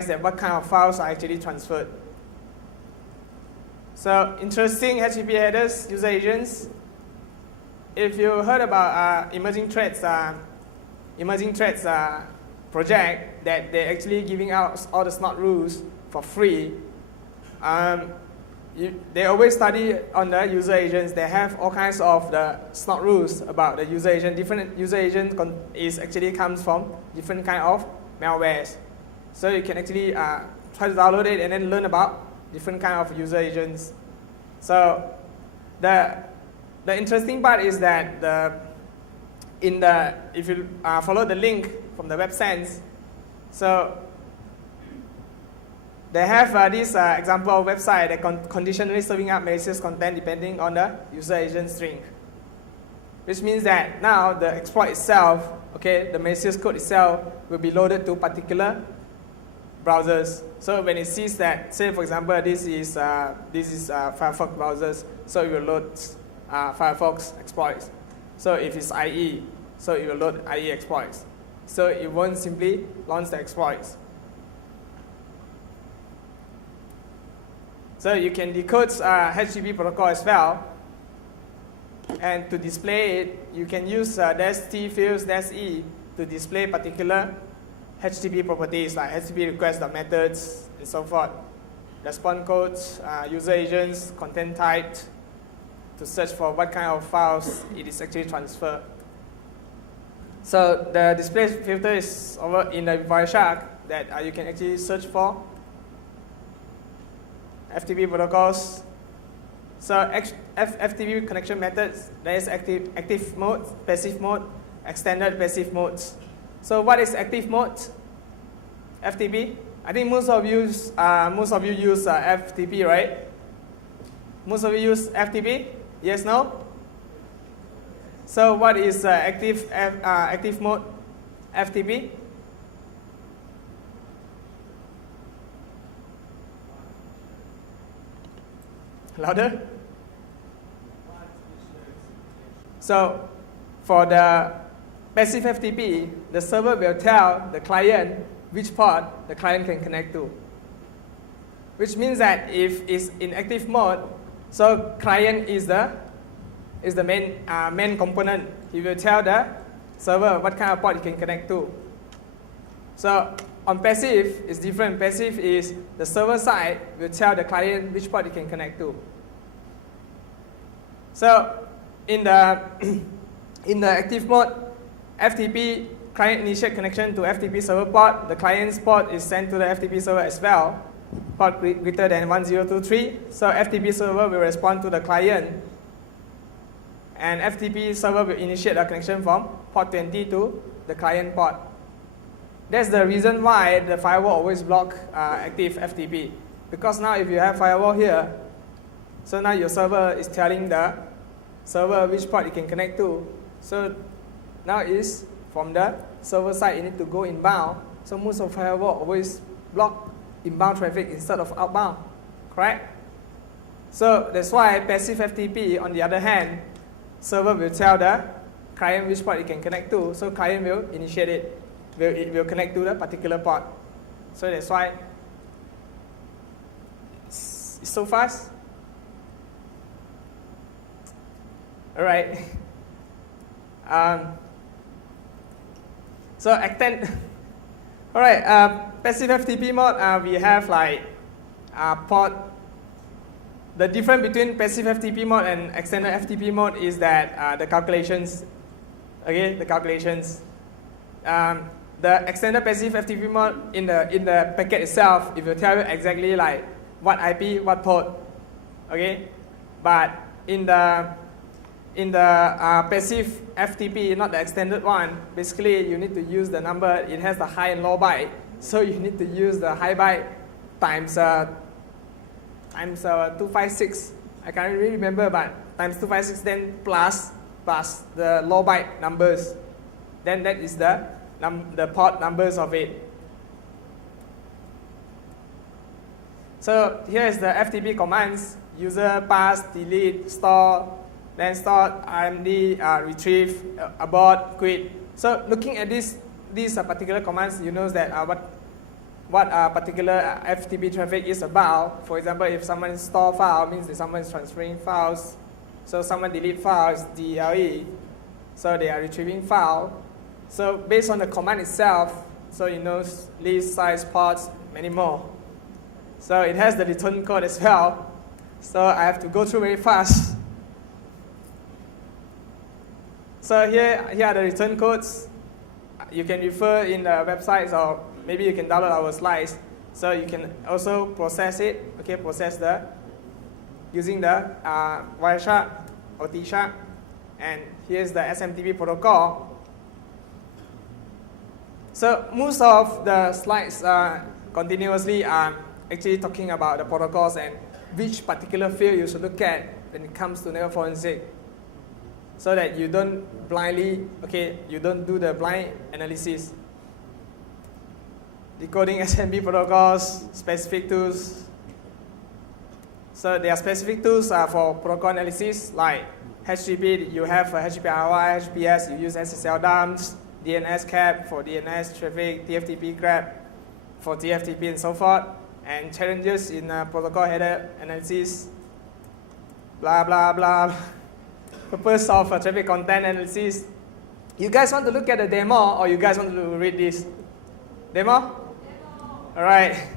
that what kind of files are actually transferred. So interesting HTTP headers, user agents. If you heard about emerging threads project that they're actually giving out all the snot rules for free, they always study on the user agents. They have all kinds of the snot rules about the user agent. Different user agent actually comes from different kind of malwares. So you can actually try to download it and then learn about different kind of user agents. So the interesting part is that if you follow the link from the web sense, so they have this example of website that conditionally serving up malicious content depending on the user agent string, which means that now the exploit itself, okay, the malicious code itself will be loaded to particular browsers. So when it sees that, say for example, this is Firefox browsers, so it will load Firefox exploits. So if it's IE, so it will load IE exploits. So it won't simply launch the exploits. So you can decode HTTP protocol as well, and to display it, you can use -t fields -e to display particular HTTP properties like HTTP request.methods and so forth, response codes, user agents, content type, to search for what kind of files it is actually transferred. So the display filter is over in the Wireshark that you can actually search for FTP protocols. So FTP connection methods, there is active mode, passive mode, extended passive modes. So what is active mode? FTP. I think most of you use FTP, right? Most of you use FTP? Yes, no? So what is active mode FTP? Louder? So for the passive FTP, the server will tell the client which port the client can connect to. Which means that if it's in active mode, so client is the main component. He will tell the server what kind of port he can connect to. So on passive, it's different. Passive is the server side will tell the client which port he can connect to. So in the active mode, FTP client initiate connection to FTP server port. The client's port is sent to the FTP server as well, port greater than 1023. So FTP server will respond to the client, and FTP server will initiate a connection from port 20 to the client port. That's the reason why the firewall always block active FTP. Because now if you have firewall here, so now your server is telling the server which port you can connect to. So now is from the server side, you need to go inbound. So most of firewall always block inbound traffic instead of outbound, correct? So that's why passive FTP, on the other hand, server will tell the client which port it can connect to. So client will initiate it. It will connect to the particular port. So that's why it's so fast. All right. So extend. All right. Passive FTP mode. We have like port. The difference between passive FTP mode and extended FTP mode is that the calculations. Okay, the calculations. The extended passive FTP mode in the packet itself, it will tell you exactly like what IP, what port. Okay, but in the passive FTP, not the extended one, basically you need to use the number. It has the high and low byte, so you need to use the high byte times 256. I can't really remember, but times 256, then plus the low byte numbers. Then that is the port numbers of it. So here is the FTP commands: user, pass, delete, store, then store, RMD, retrieve, abort, quit. So looking at these particular commands, you know that what a particular FTP traffic is about. For example, if someone store file, means that someone is transferring files. So someone delete files, DLE. So they are retrieving file. So based on the command itself, so it knows list, size, ports, many more. So it has the return code as well. So I have to go through very fast. So here are the return codes. You can refer in the websites, or maybe you can download our slides. So you can also process it, okay, process using the Wireshark or T-Shark. And here's the SMTP protocol. So most of the slides continuously are actually talking about the protocols and which particular field you should look at when it comes to network forensic, so that you don't blindly, okay, you don't do the blind analysis. Decoding SMB protocols, specific tools. So there are specific tools for protocol analysis, like HTTP, you have HTTP-RY, HTTPS, you use SSL dumps, DNS cap for DNS traffic, TFTP grep for TFTP, and so forth. And challenges in protocol header analysis, blah, blah, blah. Purpose of traffic content analysis. You guys want to look at the demo, or you guys want to read this? Demo? All right.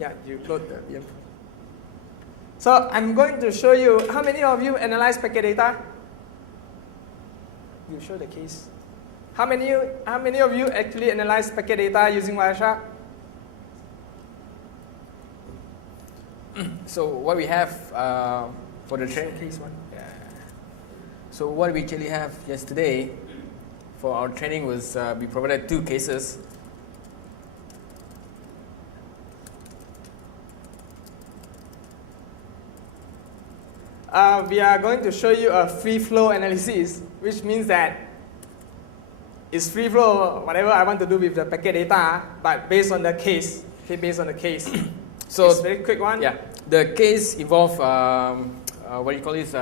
Yeah, you load the VM. So I'm going to show you, how many of you analyze packet data? You show the case. How many of you actually analyze packet data using Wireshark? So what we have for the training case one. Yeah. So what we actually have yesterday for our training was we provided 2 cases. We are going to show you a free flow analysis, which means that it's free flow, whatever I want to do with the packet data, but based on the case. Okay, based on the case. So it's a very quick one. Yeah, the case involved what you call this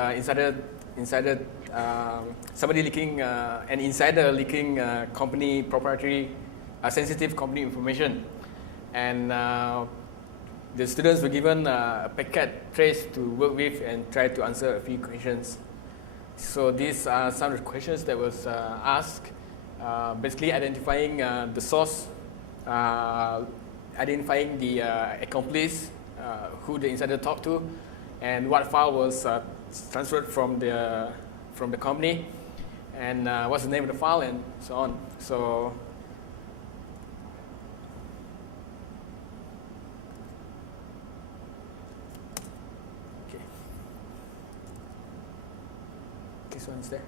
somebody leaking an insider leaking company proprietary sensitive company information, and the students were given a packet trace to work with and try to answer a few questions. So these are some of the questions that was asked, basically identifying the source, identifying the accomplice, who the insider talked to, and what file was transferred from the company, and what's the name of the file, and so on. So okay, this one's there.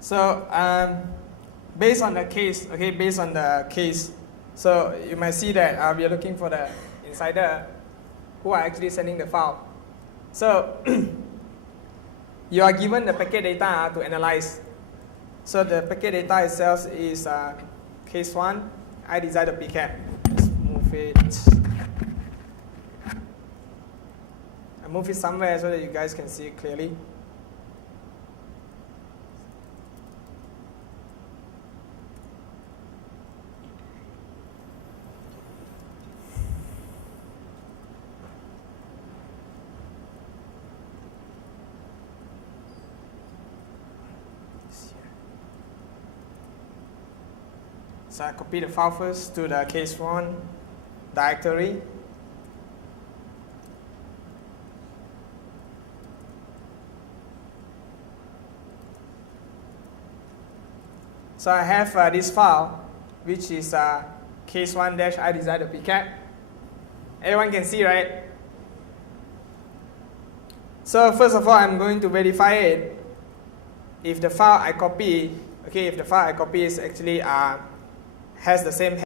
So based on the case, okay, based on the case, so you might see that we are looking for the insider who are actually sending the file. So you are given the packet data to analyze. So the packet data itself is case 1. I desired the pcat. Let's move it. I move it somewhere so that you guys can see it clearly. So I copy the file first to the case 1 directory. So I have this file, which is case 1-I desired the pcat. Everyone can see, right? So first of all, I'm going to verify it. If the file I copy, okay, if the file I copy is actually has the same